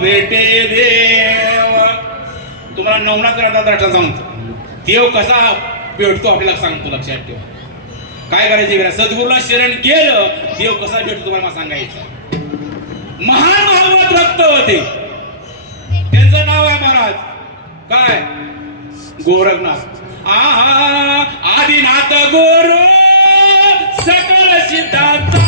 भेटे देव तुम्हाला नवनाथ राहता सांगतो. देव कसा भेटतो आपल्याला सांगतो लक्षात ठेवा. काय करायचे वेळा सद्गुरूला शरण केलं. देव कसा भेटतो तुम्हाला मला सांगायचं? महान भागवत भक्त होते. त्यांचं नाव आहे महाराज. काय? गोरखनाथ. आ आदिनाथ गोरो सकल सिद्धांत.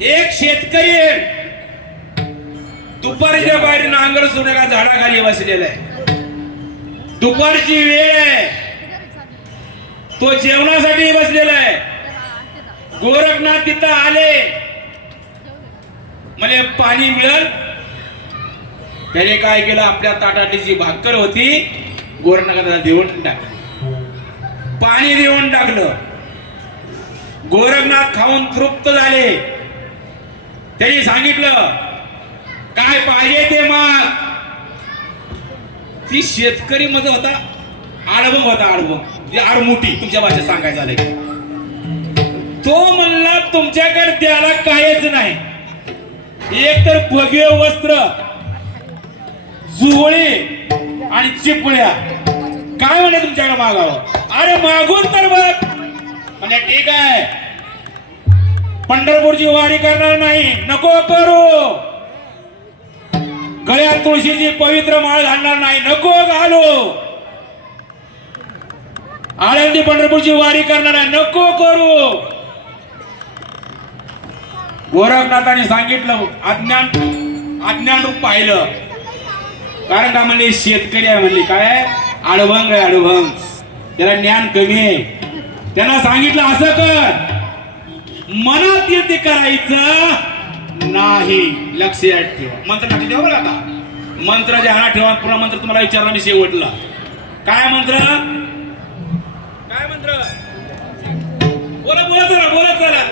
एक शेतकरी आहे. दुपारच्या बाहेर नांगर सोन्याला झाडाखाली बसलेला आहे. दुपारची वेळ आहे. तो जेवणासाठी बसलेला आहे. गोरखनाथ तिथं आले. मला पाणी मिळल. त्याने काय केलं? आपल्या ताटातली जी भाकर होती. गोरखनाथाला देऊन टाकली. पाणी देऊन टाकलं. गोरखनाथ खाऊन तृप्त झाले. त्यांनी सांगितलं काय पाहिजे ते मग. ती शेतकरी मध्ये होता आडबंग होता आडबंग म्हणजे आडमुठी तुमच्या भाषेत सांगायचं झालं तो म्हणला तुमच्याकडे द्यायला कायच नाही. एक तर भगवे वस्त्र जुवळे आणि चिपळ्या. काय म्हणे तुमच्याकडे मागावं? अरे मागून तर बघ. म्हणजे ठीक आहे. पंढरपूरची वारी करणार नाही. नको करू. गळ्यात तुळशीची पवित्र माळ घालणार नाही. नको घालू. आळंदी पंढरपूरची वारी करणार आहे नको करू. गोरखनाथाने सांगितलं अज्ञान अज्ञान रूप पाहिलं. कारण का म्हणले शेतकरी आहे म्हणले. काय? अडभंग आहे अडभंग त्याला ज्ञान कमी आहे. त्यांना सांगितलं असं कर. मनात येते करायचं नाही. लक्ष यात ठेवा. मंत्र टाकले ठेवा बरं आता. मंत्र ध्यानात ठेवा पुन्हा मंत्र तुम्हाला विचारला मी शेवटला. काय मंत्र? काय मंत्र? बोला बोला चला बोला चला.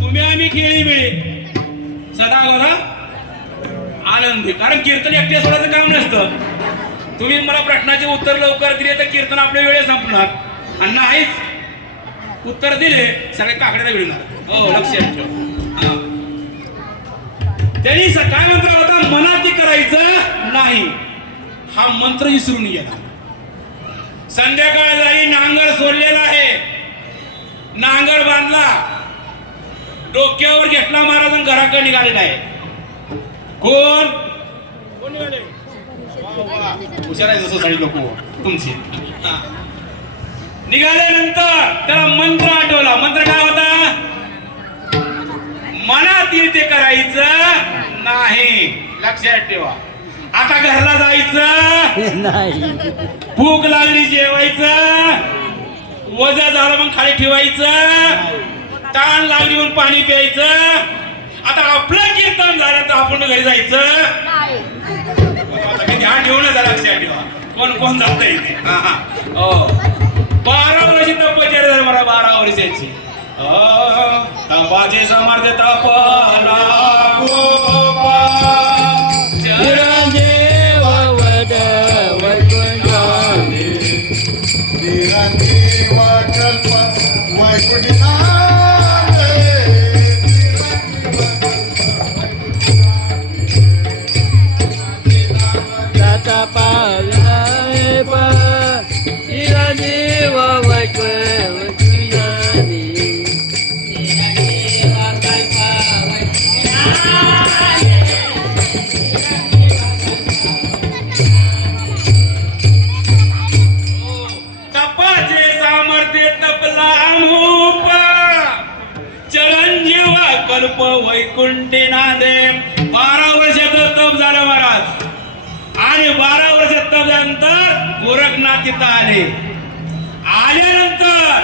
तुम्ही आम्ही खेळी मिळे. सदा बघा आनंदी. कारण कीर्तन एकटे सोडायचं काम नसतं. तुम्ही मला प्रश्नाचे उत्तर लवकर दिले तर कीर्तन आपल्या वेळेस संपणार. आणि नाहीच उत्तर दिले सगळे काकड्याला मिळणार हो लक्षात ठेव. त्यांनी काय मंत्र होता? मनात करायचं नाही. हा मंत्र विसरून गेला. संध्याकाळ झाली नांगर सोडलेला आहे. नांगर बांधला. डोक्यावर घेतला महाराज घराकडे निघालेला आहे कोण? कोण निघाले. हुशार आहे जसं साडी लोक. तुमची. निघाल्यानंतर त्याला मंत्र आठवला. मंत्र काय होता? मनात येते करायचं नाही. लक्षात ठेवा. आता घरला जायचं. नाही. भूक लागली जेवायचं. वज झालं मग खाली ठेवायचं. ताण लागली मग पाणी प्यायचं. आता आपलं कीर्तन झालं तर आपण घरी जायचं. ध्यान ठेवून जरा लक्षात ठेवा. कोण कोण जात इथे? हा हा. हो. बारा वर्षी तपश्चर्या झाली मला बारा वर्षाची. तपाचे समर्थ तपाला आपला अमूपा चरणजीवा कल्प वैकुंठी नांदे बारा वर्ष तप झालं महाराज. आणि बारा वर्ष तपल्यानंतर गोरखनाथ तिथं आले. आल्यानंतर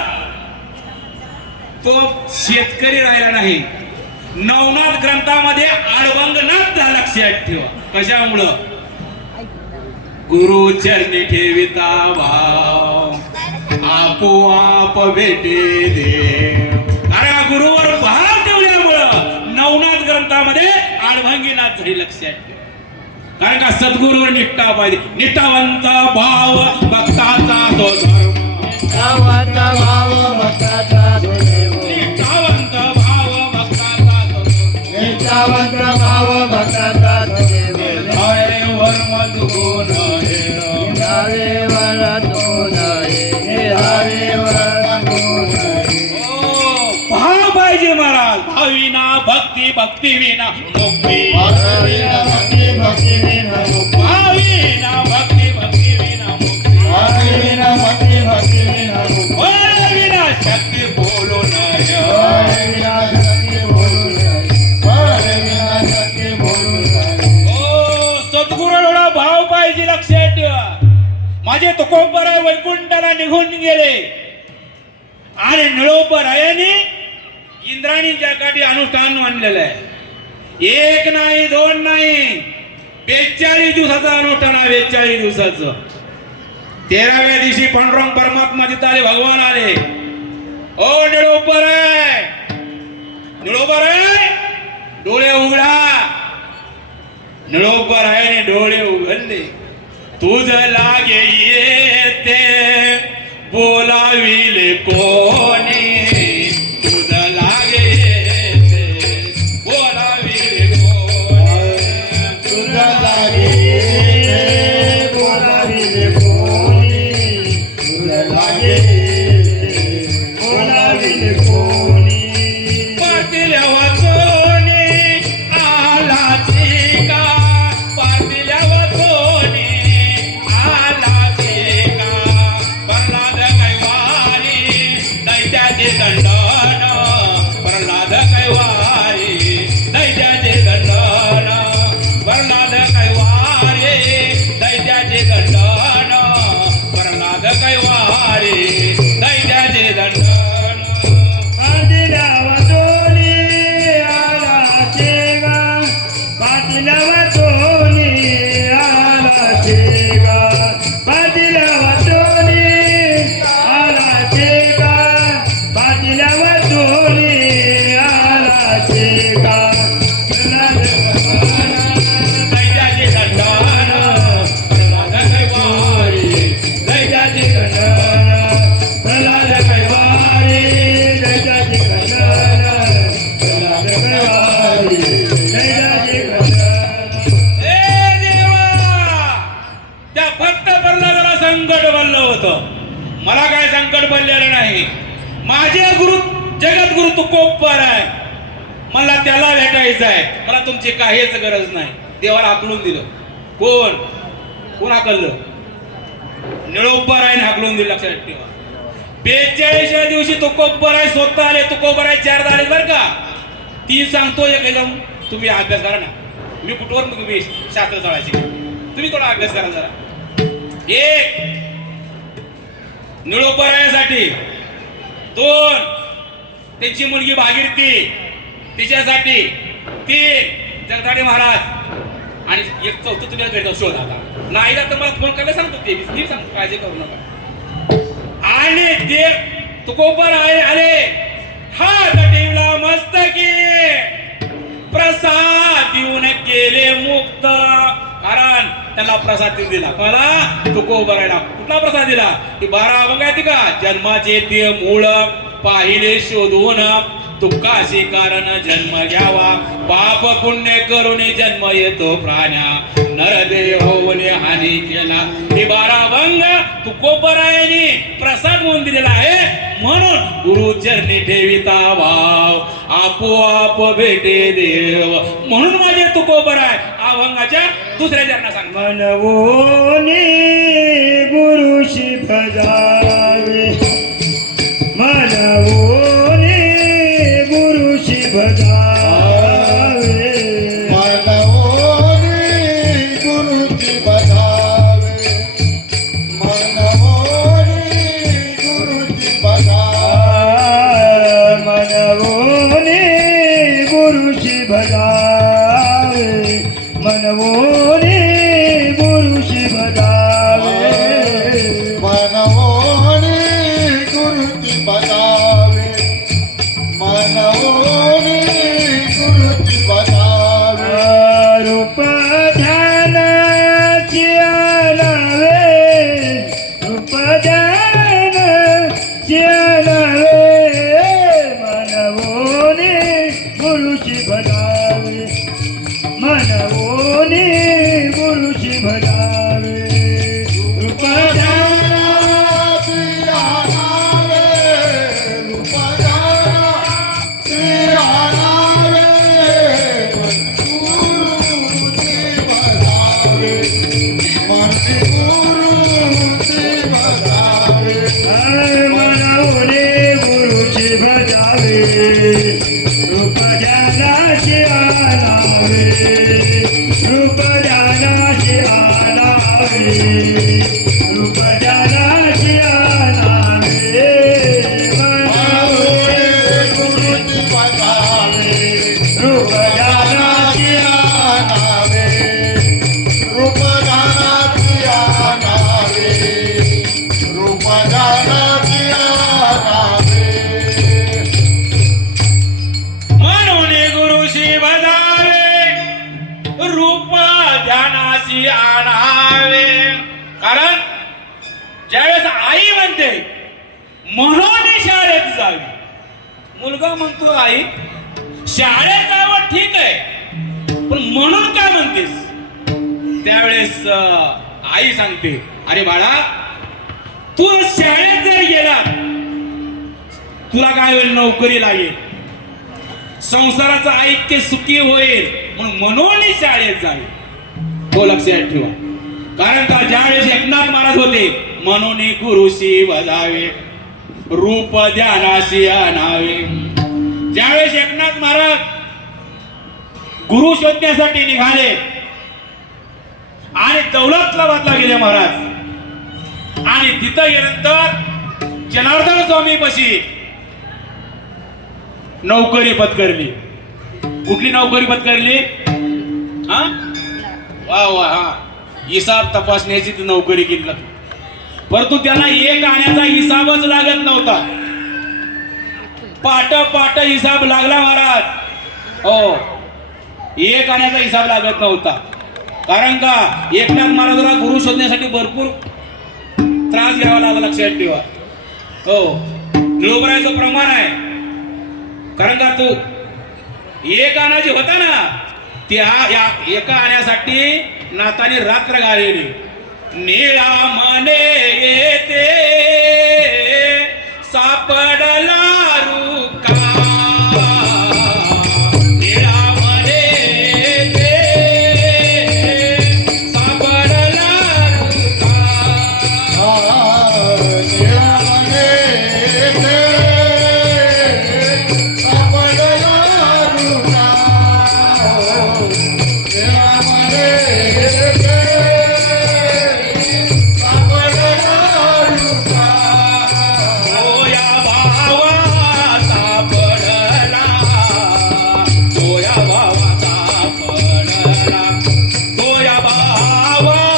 तो शेतकरी राहिला नाही. नवनाथ ग्रंथामध्ये आडवंगनाथ लक्षात ठेवा. कशामुळं? गुरु चरणी ठेविता भाव. आपोआप भेटे देव अरे हा गुरुवर भाव ठेवल्यामुळं नवनाथ ग्रंथामध्ये आडभंगीनाथ झाली लक्षात ठेवा कारण का सद्गुरूवर निष्ठा पाहिजे. निष्ठावंत भाव भक्ताचा तो धर्म सावंत भाव भक्ताचा सुदेव निष्ठावंत भाव भक्ताचा निष्ठावंत भाव भक्ताचा हेर भक्ती भक्ती विना मुक्ती. हरिना भक्ती भक्ती विना मुक्ती. भाविना भक्ती भक्ती विना मुक्ती. हरिना भक्ती भक्ती विना मुक्ती. वय विना शक्ती बोलू नय. हरिना शक्ती बोलू नये. हरिना शक्ती बोलू नये. ओ सद्गुरूला भाव पाहिजे लक्षात ठेवा. माझे तुकोबर वैकुंठाला निघून गेले. आणि निळोबर आहे इंद्राणी काठी अनुष्ठान मानलेलं आहे. एक नाही दोन नाही बेचाळीस दिवसाचं अनुष्ठान आहे बेचाळीस दिवसाचं. तेराव्या दिवशी पांडुरंग परमात्मा तिथं आले भगवान आले. ओ निळोपर आहे निळोबर आहे डोळे उघडा. निळोबर आहे आणि डोळे उघडले. तुझ लागे येते बोलाविले कोणी बोलाविले कोणी हाकलून दिलं. कोण? कोण हाकललं? निळोपर आहे हाकलून दिलं लक्षात ठेवा. बेचाळीसव्या दिवशी तो कोब्बर स्वतः आले तो कोब्बर चार आले बरं का? तीन सांगतो एक जाऊन. तुम्ही अभ्यास करा ना. मी कुठवर मग तुम्ही शास्त्र चढायचे तुम्ही थोडा अभ्यास करा जरा. एक. निळोपरायासाठी दोन. त्यांची मुलगी भागीरथी. तिच्यासाठी. तीन. जगदाडे महाराज. आणि एक चौथं तुम्ही घरी जाऊ शोध आता. नाही तर मला फोन करायला सांगतो ते मी. मी सांगतो काळजी करू नका. आणि ते तुकोपर आहे आले हात मस्त मस्तकी. प्रसाद देऊन केले मुक्त कारण त्याला प्रसाद दिला. मला तुकोबर आहे कुठला प्रसाद दिला? की बारा अभंग आहेत का? जन्माचे ते मूळ पाहिले शोधून. तुकाशी कारण जन्म घ्यावा. पाप पुण्य करून जन्म येतो प्राण्या. नरदेह होऊन हानी केला. हे बारा भंग तुकोबरायाने प्रसाद म्हणून दिलेला आहे. म्हणून गुरु चरणी ठेविता भाव आपोआप भेटे देव. म्हणून माझे तुकोबर आहे अभंगाच्या दुसऱ्या चरणा सांग मनवोनी गुरुशी भजा. आणावे रूप रूप ध्यानाशी आणावे. कारण ज्यावेळेस आई म्हणते म्हणून शाळेत जावी. मुलगा म्हणतो आई शाळेत जावं ठीक आहे पण म्हणून काय म्हणतेस? त्यावेळेस आई सांगते अरे बाळा तू शाळेत जर गेला तुला काय होईल? नोकरी लागेल. संसाराचं ऐक्य सुखी होईल म्हणून म्हणून शाळेत जावे. तो लक्षात ठेवा. कारण का ज्यावेळेस एकनाथ महाराज होते म्हणून गुरुशी वजावे रूप ध्यानाशी आणावे. ज्यावेळेस एकनाथ महाराज गुरु शोधण्यासाठी निघाले आणि दौलताबादला गेले महाराज आणि तिथं गेल्यानंतर जनार्दन स्वामी पशी नोकरी पत्करली. कुठली नोकरी पत्करली? हा? वा वा हा. हिसाब तपासण्याची ती नोकरी केली. परंतु त्याला एक आण्याचा हिसाबच लागत नव्हता. पाट पाट हिसाब लागला महाराज. हो. एक आण्याचा हिसाब लागत नव्हता. कारण का? एकनाथ महाराजाला गुरु शोधण्यासाठी भरपूर त्रास घ्यावा लागला लक्षात ठेवा. हो. निळोबरायचं प्रमाण आहे. कारण का तू एक आणा जी होता ना त्या एका आण्यासाठी नाताने रात्र घालेली निळा मने येते सापडला